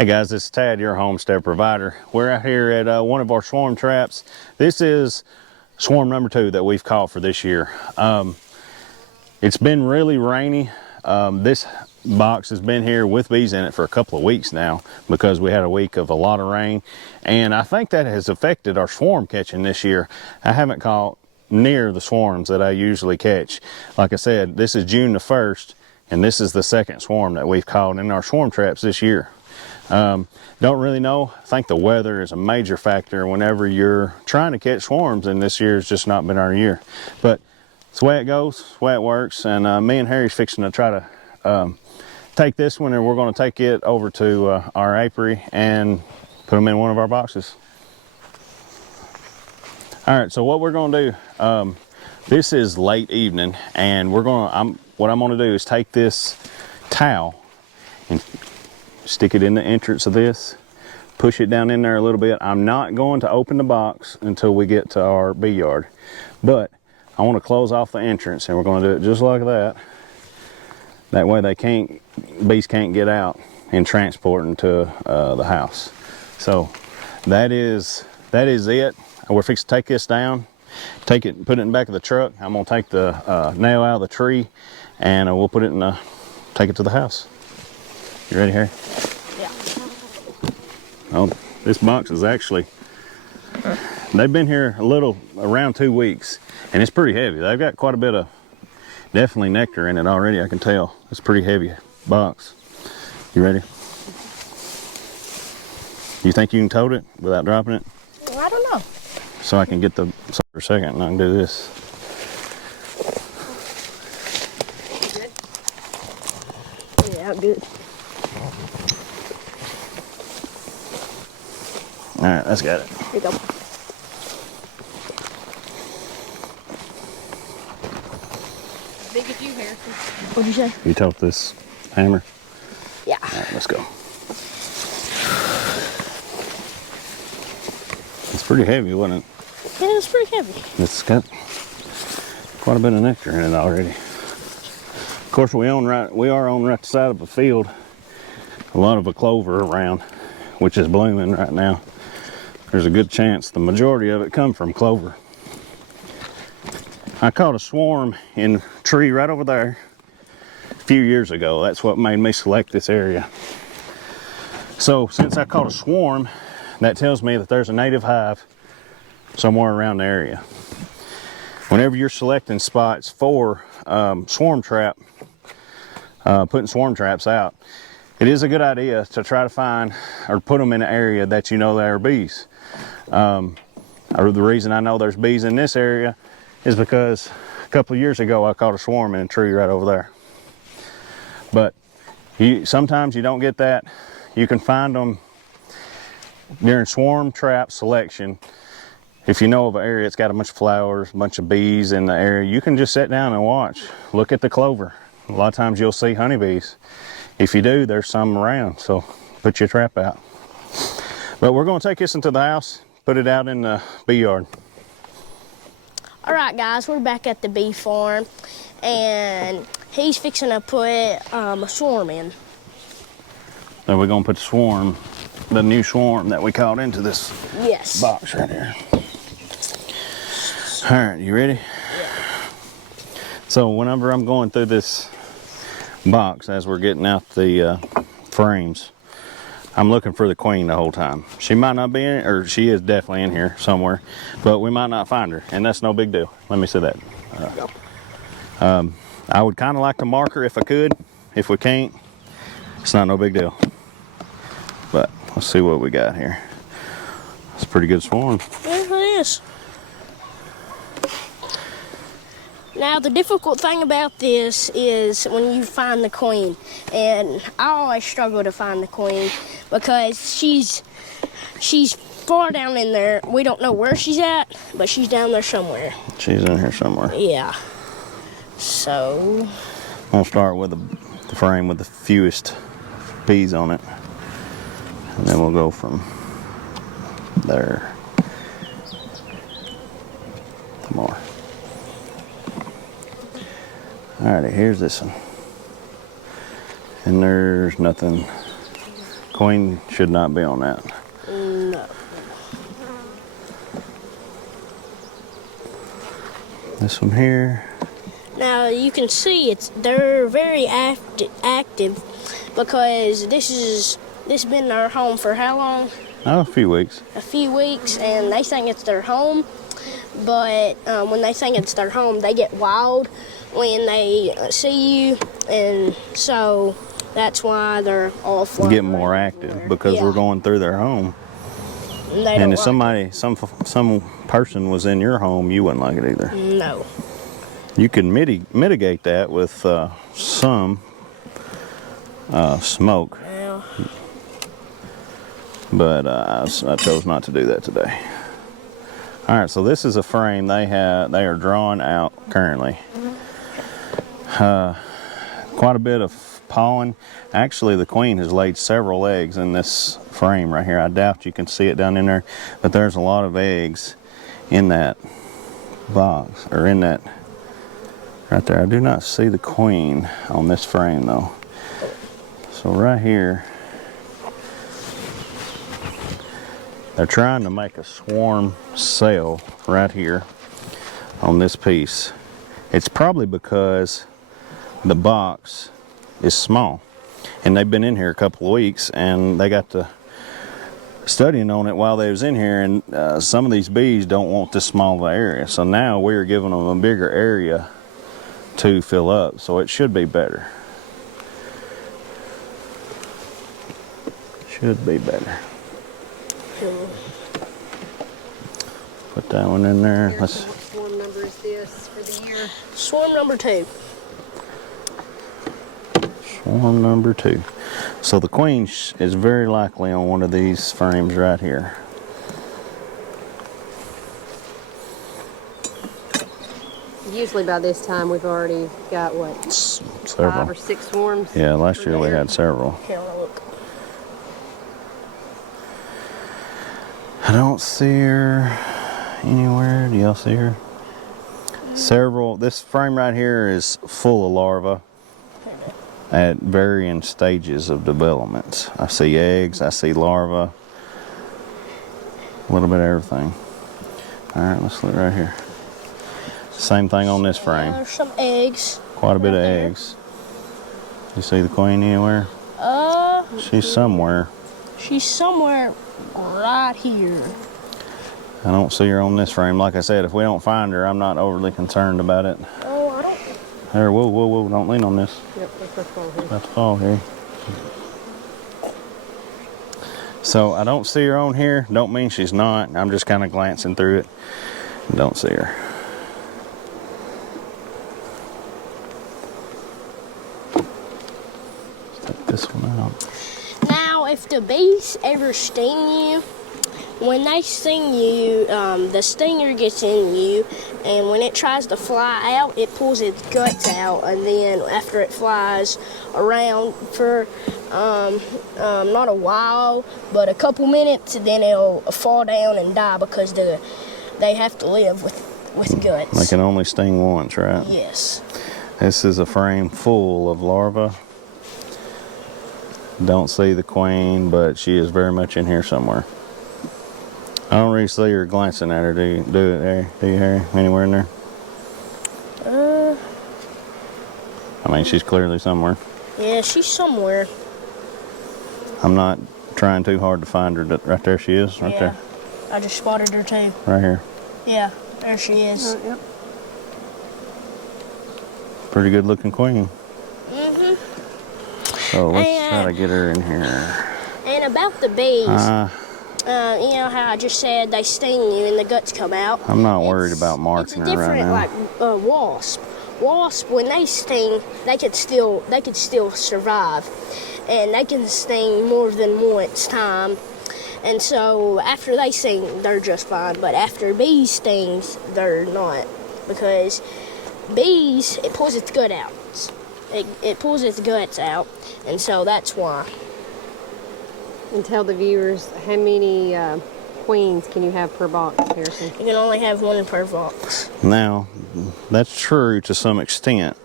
Hey guys, this is Tad, your homestead provider. We're out here at one of our swarm traps. This is swarm number 2 that we've caught for this year. It's been really rainy. This box has been here with bees in it for a couple of weeks now because we had a week of a lot of rain, and I think that has affected our swarm catching this year. I haven't caught near the swarms that I usually catch. Like I said, this is June the 1st, and this is the second swarm that we've caught in our swarm traps this year. Don't really know. I think the weather is a major factor whenever you're trying to catch swarms, and this year's just not been our year. But it's the way it goes, it's the way it works, and me and Harry's fixing to try to take this one, and we're going to take it over to our apiary and put them in one of our boxes. All right, so what we're going to do, this is late evening, and what I'm going to do is take this towel and stick it in the entrance of this, push it down in there a little bit. I'm not going to open the box until we get to our bee yard, but I want to close off the entrance, and we're going to do it just like that. That way bees can't get out and transport into the house. So that is it. We're fixing to take this down, take it and put it in the back of the truck. I'm going to take the nail out of the tree, and we'll put it in take it to the house. You ready, Harry? Yeah. Oh, this box is actually, they've been here around 2 weeks, and it's pretty heavy. They've got quite a bit of, definitely nectar in it already, I can tell. It's a pretty heavy box. You ready? You think you can tote it without dropping it? Well, I don't know. So I can get the for a second, and I can do this. Good? Yeah, good. All right, that's got it. Here you go. As big as you, Harrison. What'd you say? You tote this hammer? Yeah. All right, let's go. It's pretty heavy, wasn't it? Yeah, it's pretty heavy. It's got quite a bit of nectar in it already. Of course, we are on right side of a field. A lot of a clover around, which is blooming right now. There's a good chance the majority of it come from clover. I caught a swarm in a tree right over there a few years ago. That's what made me select this area. So since I caught a swarm, that tells me that there's a native hive somewhere around the area. Whenever you're selecting spots for swarm trap, putting swarm traps out, it is a good idea to try to find or put them in an area that you know there are bees. The reason I know there's bees in this area is because a couple of years ago I caught a swarm in a tree right over there. But sometimes you don't get that. You can find them during swarm trap selection. If you know of an area that's got a bunch of flowers, a bunch of bees in the area, you can just sit down and watch. Look at the clover. A lot of times you'll see honeybees. If you do, there's some around, so put your trap out. But we're going to take this into the house, put it out in the bee yard. All right, guys, we're back at the bee farm, and he's fixing to put a swarm in. So we're going to put the new swarm that we caught into this box right here. All right, you ready? Yeah. So whenever I'm going through this box, as we're getting out the frames, I'm looking for the queen the whole time. She might not be in, or she is definitely in here somewhere, but we might not find her, and that's no big deal. Let me see that. I would kind of like to mark her if I could. If we can't, it's not no big deal. But let's see what we got here. It's a pretty good swarm. Yeah, it is. Now, the difficult thing about this is when you find the queen, and I always struggle to find the queen because she's far down in there. We don't know where she's at, but she's down there somewhere. She's in here somewhere. Yeah. So I'll start with the frame with the fewest bees on it, and then we'll go from there to more. Alrighty, here's this one. And there's nothing queen should not be on that. No. This one here. Now you can see they're very active because this been their home for how long? Oh, a few weeks. A few weeks, and they think it's their home. But when they think it's their home, they get wild when they see you, and so that's why they're all flying. Get more active because we're going through their home. And if somebody, some person was in your home, you wouldn't like it either. No. You can mitigate that with some smoke, Yeah. but I chose not to do that today. All right, so this is a frame they are drawing out currently. Quite a bit of pollen. Actually, the queen has laid several eggs in this frame right here. I doubt you can see it down in there, but there's a lot of eggs in that box, or in that right there. I do not see the queen on this frame though. So right here, they're trying to make a swarm cell right here on this piece. It's probably because the box is small, and they've been in here a couple of weeks, and they got to studying on it while they was in here, and some of these bees don't want this small of an area. So now we're giving them a bigger area to fill up, so it should be better. Should be better. Put that one in there. What swarm number is this for the year? Swarm number 2. Swarm number 2. So the queen is very likely on one of these frames right here. Usually by this time we've already got what? Several. 5 or 6 swarms? Yeah, last year we had several. Here, look. I don't see her anywhere. Do y'all see her? Several. This frame right here is full of larvae at varying stages of development. I see eggs, I see larvae, a little bit of everything. All right, let's look right here. Same thing on this frame. There's some eggs. Quite a bit of there. eggs. You see the queen anywhere? She's somewhere. She's somewhere right here. I don't see her on this frame. Like I said, if we don't find her, I'm not overly concerned about it. Oh, I don't. There, whoa, whoa, whoa, don't lean on this. Yep, that's what's fall here. About to fall here. So I don't see her on here. Don't mean she's not. I'm just kind of glancing through it. Don't see her. Take this one out. Now, if the bees ever sting you, when they sting you, the stinger gets in you, and when it tries to fly out, it pulls its guts out, and then after it flies around for not a while, but a couple minutes, then it'll fall down and die because they have to live with guts. They can only sting once, right? Yes. This is a frame full of larvae. Don't see the queen, but she is very much in here somewhere. I don't really see her glancing at her. Do you, Harry? Anywhere in there? I mean, she's clearly somewhere. Yeah, she's somewhere. I'm not trying too hard to find her. Right there she is, right there. I just spotted her too. Right here. Yeah, there she is. Yep. Pretty good looking queen. Mhm. So let's try to get her in here. And about the bees, you know how I just said they sting you and the guts come out? I'm not worried about marking it's her right now. different, like wasp. Wasp, when they sting, they could still survive, and they can sting more than once time. And so after they sting, they're just fine. But after bees stings, they're not, because bees, it pulls its gut out. It pulls its guts out, and so that's why. And tell the viewers how many queens can you have per box, Harrison? You can only have one per box. Now, that's true to some extent.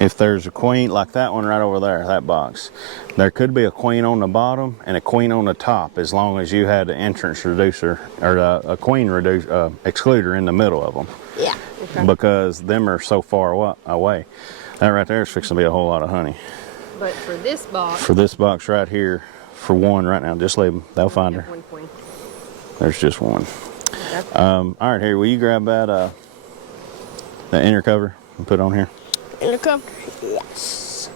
if there's a queen like that one right over there, that box, there could be a queen on the bottom and a queen on the top, as long as you had an entrance reducer or a queen excluder in the middle of them. Yeah. Okay. Because them are so far away. That right there is fixing to be a whole lot of honey. But for this box, For this box right here, for one right now, just leave them. They'll find her. one queen. There's just one. Okay. All right, here, will you grab that the inner cover and put it on here? In the cover? Yes.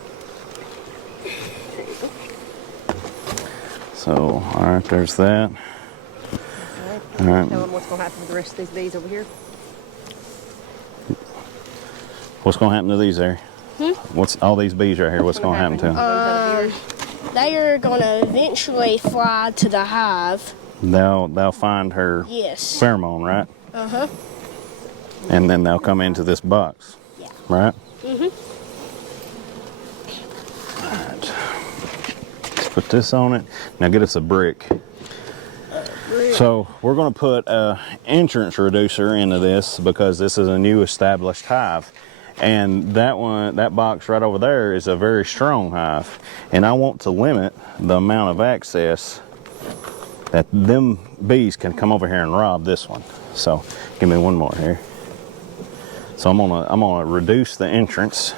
So, all right, there's that. All right. Tell them what's going to happen to the rest of these bees over here. What's going to happen to these there? What's all these bees right here? What's going to happen to them? They are going to eventually fly to the hive. They'll find her Yes. pheromone, right? Uh-huh. And then they'll come into this box, Yeah. right? Mm-hmm. All right. Let's put this on it. Now get us a brick. So we're going to put an entrance reducer into this because this is a new established hive. And that box right over there is a very strong hive. And I want to limit the amount of access that them bees can come over here and rob this one. So give me one more here. So I'm gonna reduce the entrance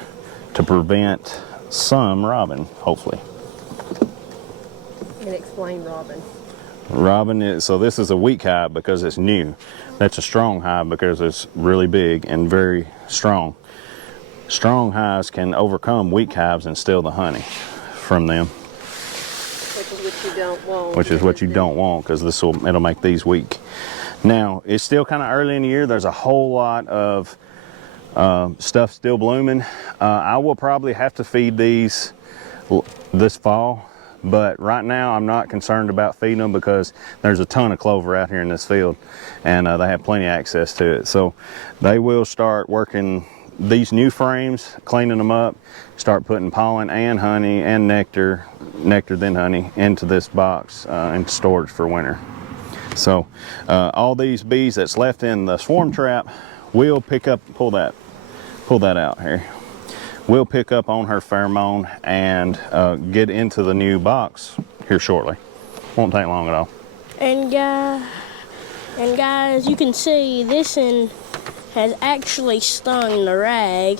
to prevent some robbing, hopefully. And explain Robin. Robbing is, so this is a weak hive because it's new. That's a strong hive because it's really big and very strong. Strong hives can overcome weak hives and steal the honey from them. Which is what you don't want. Which is what you don't want, because it'll make these weak. Now, it's still kind of early in the year. There's a whole lot of stuff still blooming. I will probably have to feed these this fall, but right now I'm not concerned about feeding them because there's a ton of clover out here in this field, and they have plenty of access to it. So they will start working these new frames, cleaning them up, start putting pollen and honey and nectar then honey into this box in storage for winter. So all these bees that's left in the swarm trap will pick up, pull that out here. We'll pick up on her pheromone and get into the new box here shortly. Won't take long at all. And guys, you can see this one has actually stung the rag,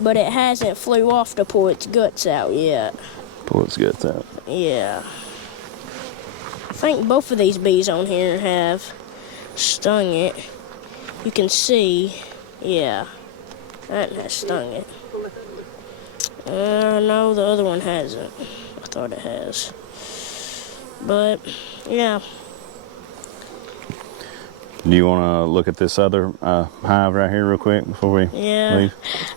but it hasn't flew off to pull its guts out yet. Pull its guts out. Yeah. I think both of these bees on here have stung it. You can see, yeah, that has stung it. No, the other one hasn't. I thought it has. But, yeah. Do you want to look at this other hive right here real quick before we leave?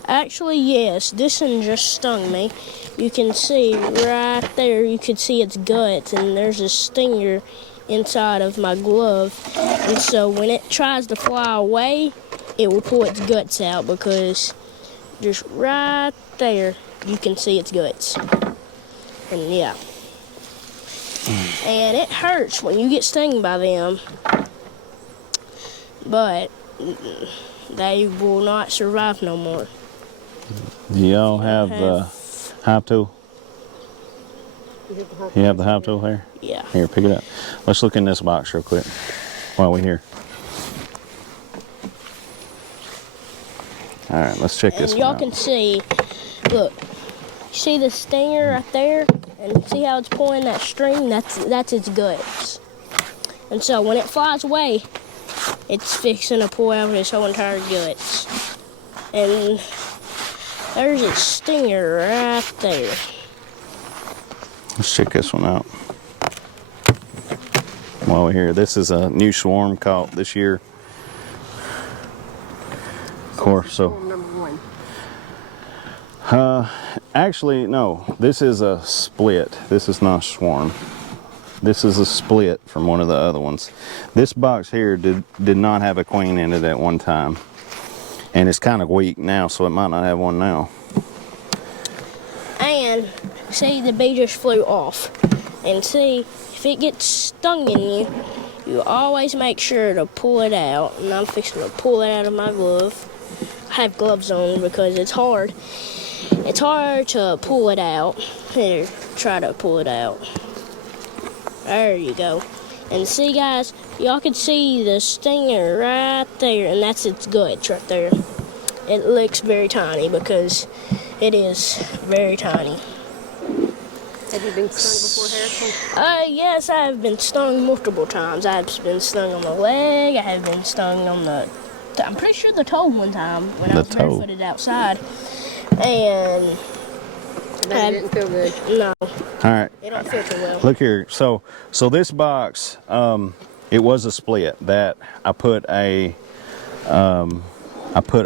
Actually, yes. This one just stung me. You can see right there, you can see its guts, and there's a stinger inside of my glove. And so when it tries to fly away, it will pull its guts out because just right there, you can see its guts. And yeah. And it hurts when you get stung by them. But they will not survive no more. Do y'all have the hive tool? You have the hive tool here? Yeah. Here, pick it up. Let's look in this box real quick while we're here. All right, let's check this And one y'all out. can see, look, see the stinger right there? And see how it's pulling that string? That's its guts. And so when it flies away, it's fixing to pull out its whole entire guts. And there's its stinger right there. Let's check this one out while we're here. This is a new swarm caught this year. Of course, so. Swarm number one. Actually, no. This is a split. This is not a swarm. This is a split from one of the other ones. This box here did not have a queen in it at one time. And it's kind of weak now, so it might not have one now. And see, the bee just flew off. And see, if it gets stung in you, you always make sure to pull it out. And I'm fixing to pull it out of my glove. I have gloves on because it's hard. it's hard to pull it out. Here, try to pull it out. There you go. And see, guys, y'all can see the stinger right there, and that's its guts right there. It looks very tiny because it is very tiny. Have you been stung before, Harrison? Yes, I have been stung multiple times. I've been stung on the leg. I have been stung on the, I'm pretty sure the toe one time when I was barefooted outside. And That didn't feel good. no, All right. it don't feel too well. Look here. So this box, it was a split that I put a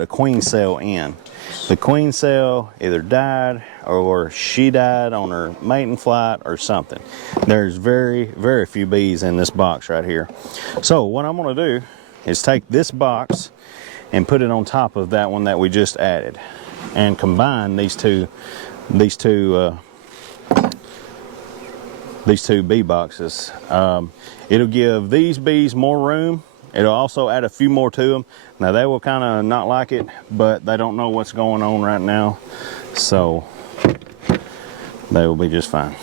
queen cell in. The queen cell either died or she died on her mating flight or something. There's very, very few bees in this box right here. So what I'm going to do is take this box and put it on top of that one that we just added, and combine these two bee boxes. It'll give these bees more room. It'll also add a few more to them. Now they will kind of not like it, but they don't know what's going on right now, so they will be just fine.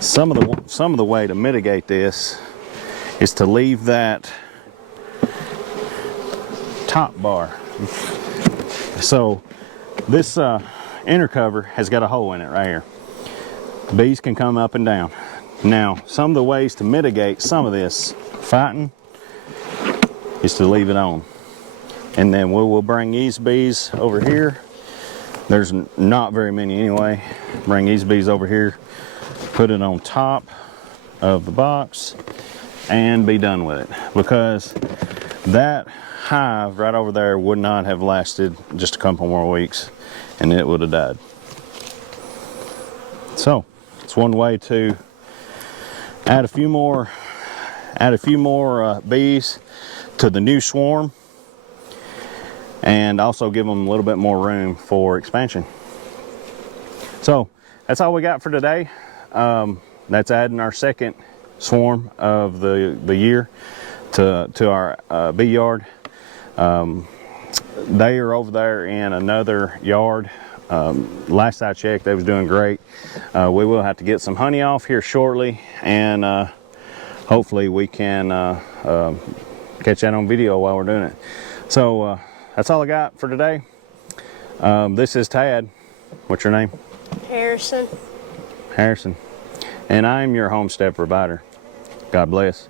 Some of the way to mitigate this is to leave that top bar. So this inner cover has got a hole in it right here. Bees can come up and down. Now, some of the ways to mitigate some of this fighting is to leave it on. And then we'll bring these bees over here. There's not very many anyway. Bring these bees over here, put it on top of the box, and be done with it. Because that hive right over there would not have lasted just a couple more weeks, and it would have died. So it's one way to add a few more bees to the new swarm, and also give them a little bit more room for expansion. So that's all we got for today. That's adding our second swarm of the year to our bee yard. They are over there in another yard. Last I checked, they was doing great. We will have to get some honey off here shortly, and hopefully we can catch that on video while we're doing it. So that's all I got for today. This is Tad. What's your name? Harrison. Harrison. And I'm your homestead provider. God bless.